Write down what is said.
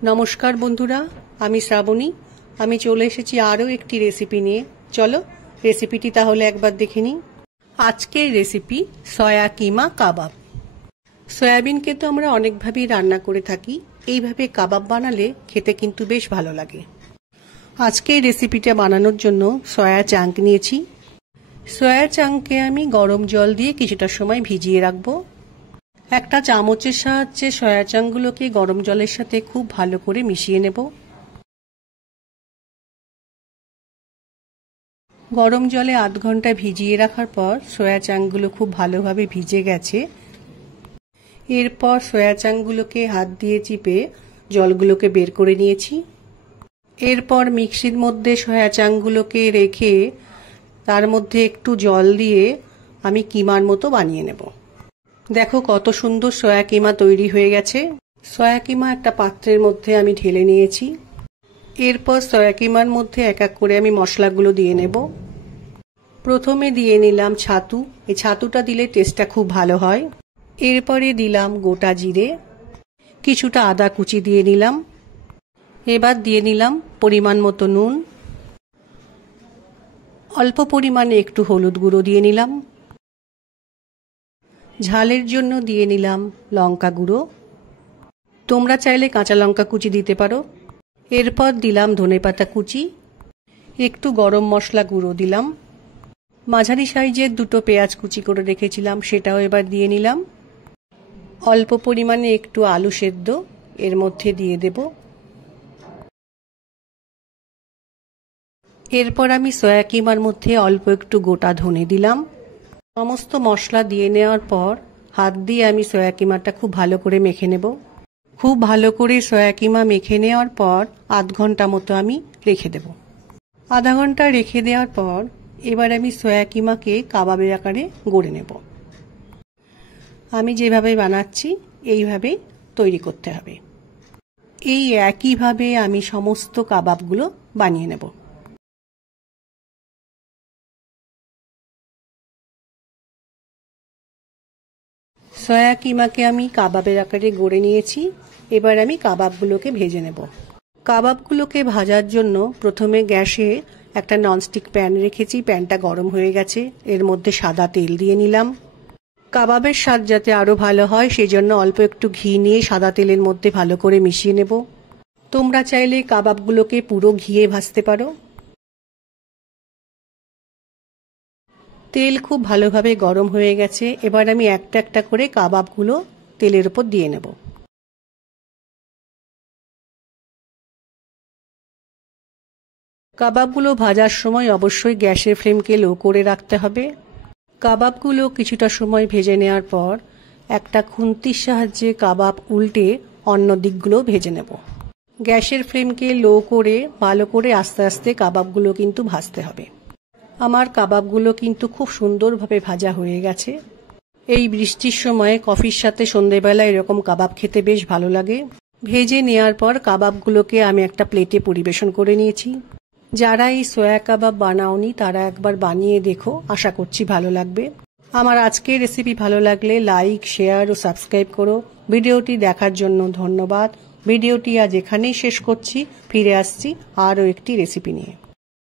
नमस्कार बंधुरा, आमी श्रावणी। आमी चले एसेछि आरो एकटी रेसिपि निये। चलो रेसिपिटी ताहले एकबार देखे निई। आजकेर रेसिपि सया किमा काबाब। सयाबिनके तो आमरा अनेक भाबेई रान्ना करे थाकि, एइभाবে काबाब बानाले खेते किन्तु बेश भालो लागे। आजकेर रेसिपिटा बानानोर जोन्नो सया चांक नियेछि। सया चांकके आमी गरम जल दिये किछुटा समय भिजिये राखबो। একটা চামচের সাহায্যে সয়া চাংগুলোকে গরম জলের সাথে খুব ভালো করে মিশিয়ে নেব। গরম জলে আধ ঘন্টা ভিজিয়ে রাখার পর সয়া চাংগুলো খুব ভালোভাবে ভিজে গেছে। এরপর সয়া চাংগুলোকে হাত দিয়ে চিপে জলগুলোকে বের করে নিয়েছি। এরপর মিক্সির মধ্যে সয়া চাংগুলোকে রেখে তার মধ্যে একটু জল দিয়ে আমি কিমার মতো বানিয়ে নেব। देखो कत सुंदर सया किमा तैरी हये गेछे। सया किमा एक पात्रेर मध्य आमी ढेले नियेछि। एरपर सया किमार मध्य एक एक करे आमी मशलागुलो दिये नेब। प्रथमे दिये निलाम छातु। एई छातुटा दिले टेस्टटा खूब भालो हय। एरपरे दिलाम गोटा जिरे, किछुटा आदा कुचि दिये निलाम। एबार दिये निलाम परिमाण मतो नुन, अल्प परिमाणे एकटु हलुद गुঁড়ো दिये निलाम। झालेर जोन्नो दिये निलाम लंका गुঁড়ো। तोमरा चाइले काँचा लंका कुचि दिते पारो। एरपर दिलाम धनेपाता कुचि, एकटु गरम मशला गुঁড়ো दिलाम। माझारी साइजेर दुटो पेঁয়াজ कुचि करे रेखेछिलाम सेटाओ एबार दिये निलाम। अल्प परिमाणे एकटु आलू सेদ্ধ एर मध्य दिये देब। एरपर आमी सया किमार मध्य अल्प एकटु गोटा धने दिलाम। समस्त मशला दिए नेওয়ার पर हाथ दिए आमी सया किमाटा खूब भालो करे मेखे नेब। खूब भालो करे सया किमा मेखे नेওয়ার पर आध घंटा मतो आमी रेखे देब। आधा घंटा रेखे देওয়ার पर एबार आमी सया किमाके काबाबेर आकारे गड़े नेब। आमी जेभाবে বানাচ্ছি এইভাবে তৈরি করতে হবে। এই একই ভাবে আমি সমস্ত কাবাবগুলো বানিয়ে নেব। सया किमाके आमी काबाबेर आकारे गड़े निয়েছি। एबार आमी काबाबगुलोके भेजे नेब। काबाबगुलोके भाजार जोन्नो प्रथमे ग्यासे एकटा ननस्टिक पैन रेखेছি। पैनटा गरम हये गेছে। एर मध्य सादा तेल दिये निलाम। काबाबेर स्वाद जाते आरो भालो हय सेजন্য अल्प एकटु घी निये सादा तेलेर मध्य भालो करे मिशिয়ে नेब। तोमरा चाइले काबाबगुलोके पुरो घिये भाजते पारो। तेल खूब भालोभाবে गरम হয়ে গেছে। এবার আমি একটা একটা করে কাবাবগুলো তেলের উপর দিয়ে নেব। কাবাবগুলো ভাজার সময় অবশ্যই গ্যাসের ফ্লেমকে লো করে রাখতে হবে। কাবাবগুলো কিছুটা সময় ভেজে নেওয়ার পর একটা খুন্তির সাহায্যে কাবাব উল্টে অন্য দিকগুলো ভেজে নেব। গ্যাসের ফ্লেমকে লো করে ভালো করে আস্তে আস্তে কাবাবগুলো কিন্তু ভাজতে হবে। আমার কাবাবগুলো কিন্তু খুব সুন্দরভাবে ভাজা হয়ে গেছে। এই বৃষ্টির সময়ে কফির সাথে সন্ধ্যাবেলা এরকম কাবাব খেতে বেশ ভালো লাগে। ভেজে নেওয়ার পর কাবাবগুলোকে আমি একটা প্লেটে পরিবেশন করে নিয়েছি। যারা এই সয়া কাবাব বানাওনি তারা একবার বানিয়ে দেখো, আশা করছি ভালো লাগবে। আমার আজকের রেসিপি ভালো লাগলে লাইক, শেয়ার ও সাবস্ক্রাইব করো। ভিডিওটি দেখার জন্য ধন্যবাদ। ভিডিওটি আজ এখানেই শেষ করছি। ফিরে আসছি আরও একটি রেসিপি নিয়ে।